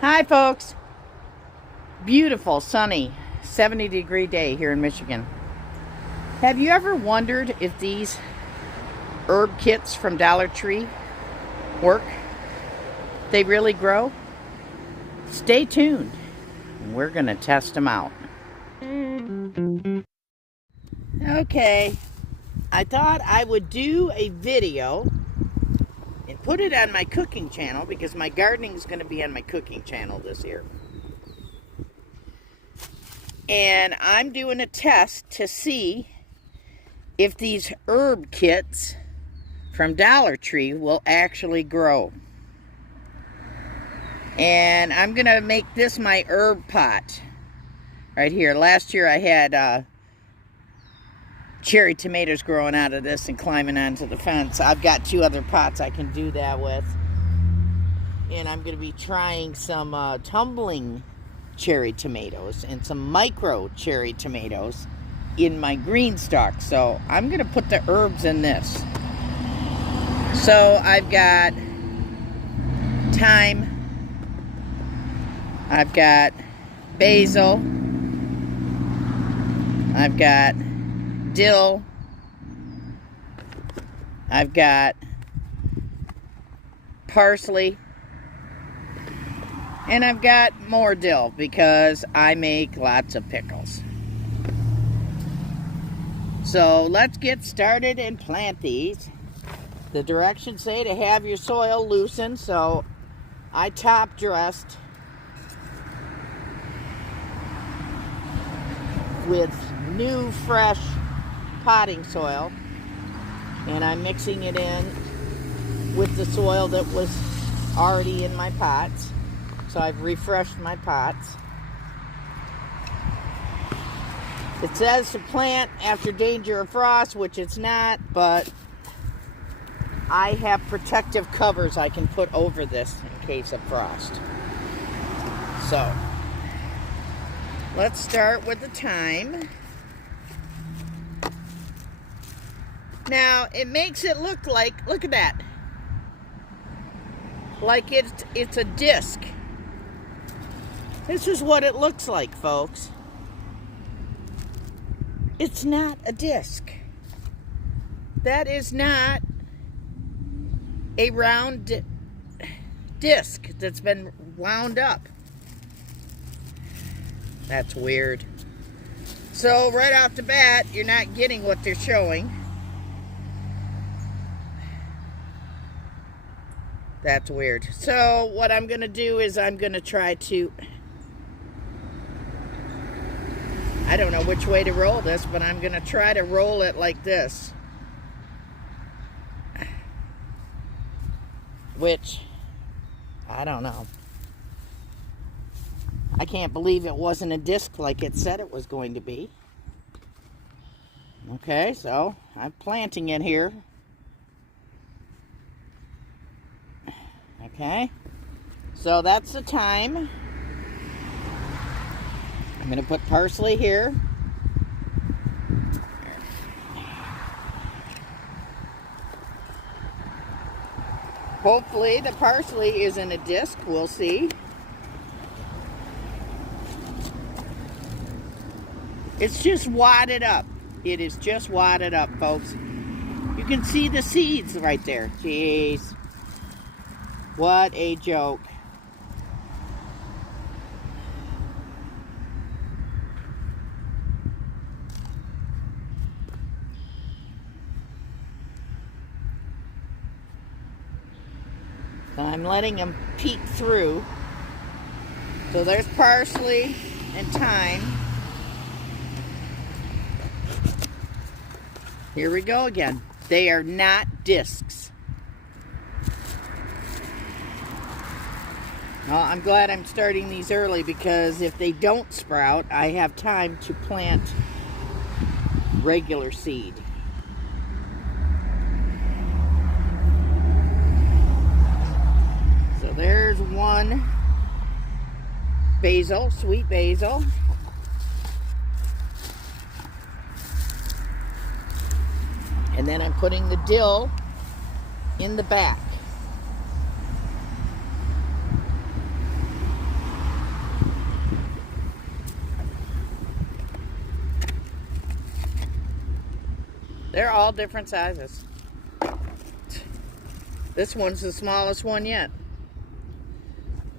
Hi folks, beautiful sunny 70-degree day here in Michigan. Have you ever wondered if these herb kits from Dollar Tree work? They really grow? Stay tuned, we're gonna test them out. Okay, I thought I would do a video and put it on my cooking channel because my gardening is going to be on my cooking channel this year. And I'm doing a test to see if these herb kits from Dollar Tree will actually grow. And I'm going to make this my herb pot right here. Last year I had cherry tomatoes growing out of this and climbing onto the fence. I've got 2 other pots I can do that with. And I'm going to be trying some tumbling cherry tomatoes and some micro cherry tomatoes in my green stalk. So I'm going to put the herbs in this. So I've got thyme, I've got basil, I've got dill, I've got parsley, and I've got more dill because I make lots of pickles. So let's get started and plant these. The directions say to have your soil loosened, so I top dressed with new fresh potting soil, and I'm mixing it in with the soil that was already in my pots. So I've refreshed my pots. It says to plant after danger of frost, which it's not, but I have protective covers I can put over this in case of frost. So let's start with the thyme. Now it makes it look like, look at that, like it's a disc. This is what it looks like, folks. It's not a disc. That is not a round disc that's been wound up. That's weird. So right off the bat, you're not getting what they're showing. That's weird. So what I'm going to do is I'm going to try to, I don't know which way to roll this, but I'm going to try to roll it like this. Which, I don't know. I can't believe it wasn't a disc like it said it was going to be. Okay, so I'm planting it here. Okay, so that's the thyme. I'm going to put parsley here. Hopefully the parsley isn't a disc. We'll see. It's just wadded up. It is just wadded up, folks. You can see the seeds right there. Jeez. What a joke. So I'm letting them peek through. So there's parsley and thyme. Here we go again. They are not discs. Well, I'm glad I'm starting these early because if they don't sprout, I have time to plant regular seed. So there's one basil, sweet basil. And then I'm putting the dill in the back. They're all different sizes. This one's the smallest one yet.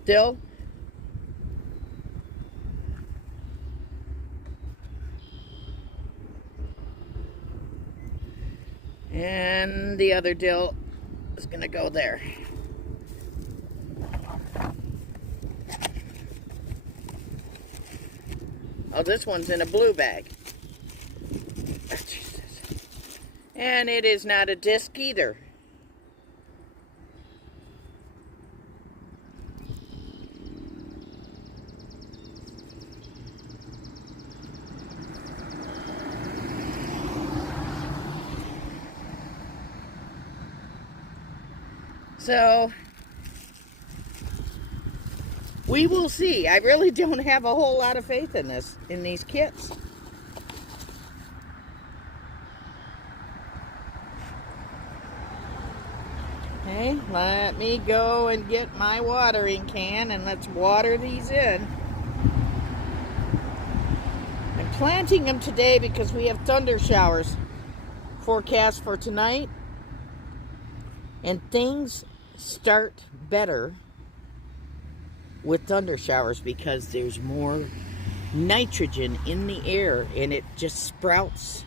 Dill. And the other dill is going to go there. Oh, this one's in a blue bag. Oh, Jesus. And it is not a disc either. So, we will see. I really don't have a whole lot of faith in these kits. Okay, let me go and get my watering can and let's water these in. I'm planting them today because we have thunder showers forecast for tonight. And things start better with thunder showers because there's more nitrogen in the air and it just sprouts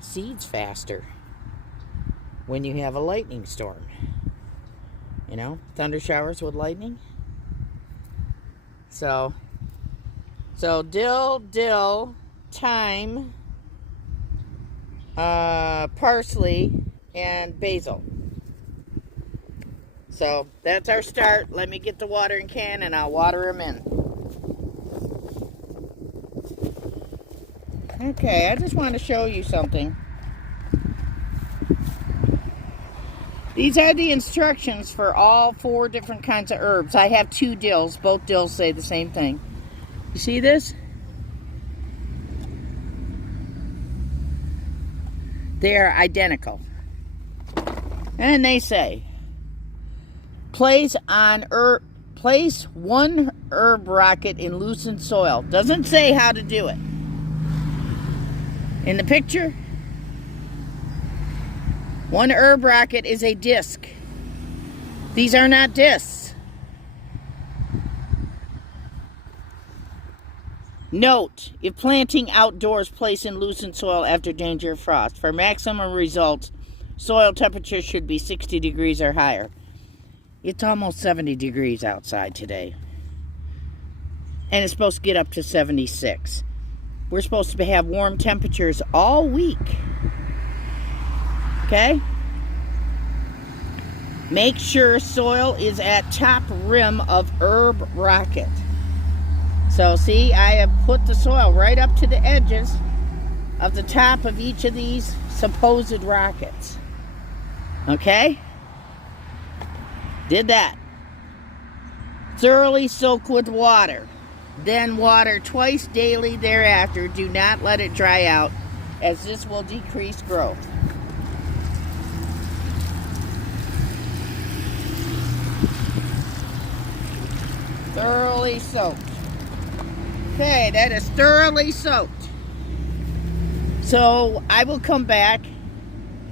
seeds faster when you have a lightning storm. You know, thunder showers with lightning. So dill, thyme, parsley, and basil. So that's our start. Let me get the watering can and I'll water them in. Okay, I just want to show you something. These are the instructions for all 4 different kinds of herbs. I have 2 dills. Both dills say the same thing. You see this? They're identical. And they say, place 1 herb rocket in loosened soil. Doesn't say how to do it. In the picture, 1 herb rocket is a disc. These are not discs. Note, if planting outdoors, place in loosened soil after danger of frost. For maximum results, soil temperature should be 60 degrees or higher. It's almost 70 degrees outside today. And it's supposed to get up to 76. We're supposed to have warm temperatures all week. Okay? Make sure soil is at top rim of herb rocket. So see, I have put the soil right up to the edges of the top of each of these supposed rockets. Okay? Did that. Thoroughly soak with water. Then water twice daily thereafter. Do not let it dry out, as this will decrease growth. Thoroughly soaked. Okay, that is thoroughly soaked. So I will come back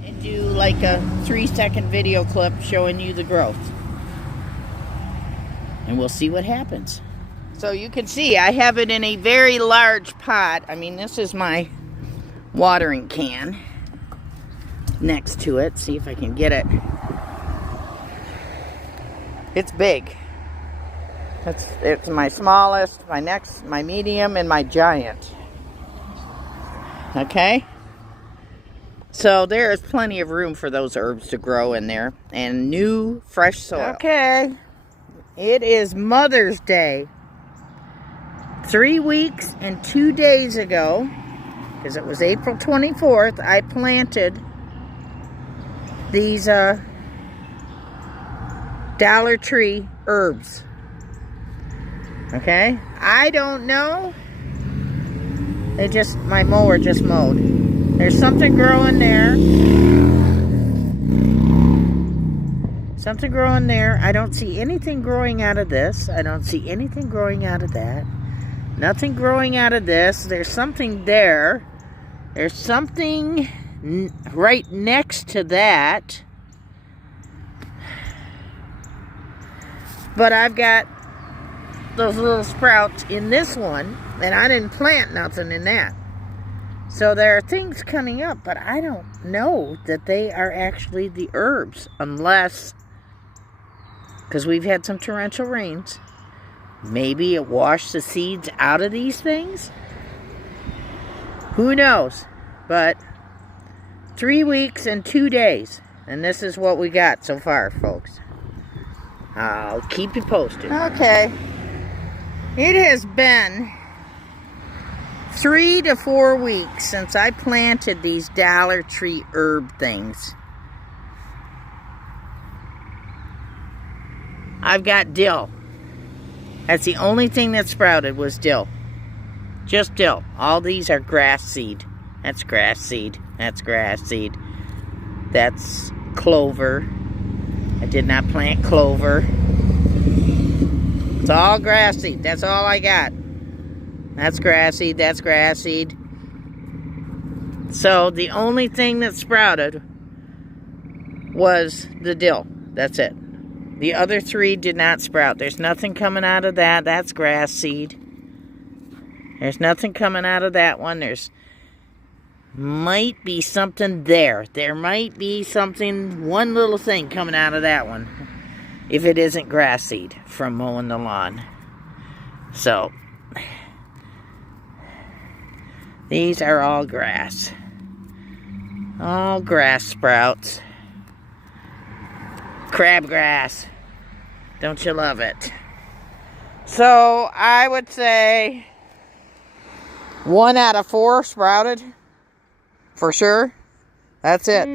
and do like a 3-second video clip showing you the growth. And we'll see what happens. So you can see I have it in a very large pot. I mean, this is my watering can next to it. See if I can get it. It's big. It's my smallest, my next, my medium, and my giant. Okay? So there is plenty of room for those herbs to grow in there. And new, fresh soil. Okay. It is Mother's Day. 3 weeks and 2 days ago, because it was April 24th, I planted these Dollar Tree herbs. Okay? I don't know. My mower just mowed. There's something growing there. Something growing there. I don't see anything growing out of this. I don't see anything growing out of that. Nothing growing out of this. There's something there. There's something right next to that. But I've got those little sprouts in this one, and I didn't plant nothing in that. So there are things coming up, but I don't know that they are actually the herbs, unless, because we've had some torrential rains, maybe it washed the seeds out of these things? Who knows? But 3 weeks and 2 days, and this is what we got so far, folks. I'll keep you posted. Okay. It has been 3 to 4 weeks since I planted these Dollar Tree herb things. I've got dill. That's the only thing that sprouted was dill. Just dill. All these are grass seed. That's grass seed. That's grass seed. That's clover. I did not plant clover. It's all grass seed. That's all I got. That's grass seed. That's grass seed. So the only thing that sprouted was the dill. That's it. The other 3 did not sprout. There's nothing coming out of that. That's grass seed. There's nothing coming out of that one. There's might be something there. There might be something, one little thing coming out of that one. If it isn't grass seed from mowing the lawn. So, these are all grass. All grass sprouts. Crabgrass. Don't you love it? So, I would say 1 out of 4 sprouted. For sure. That's it.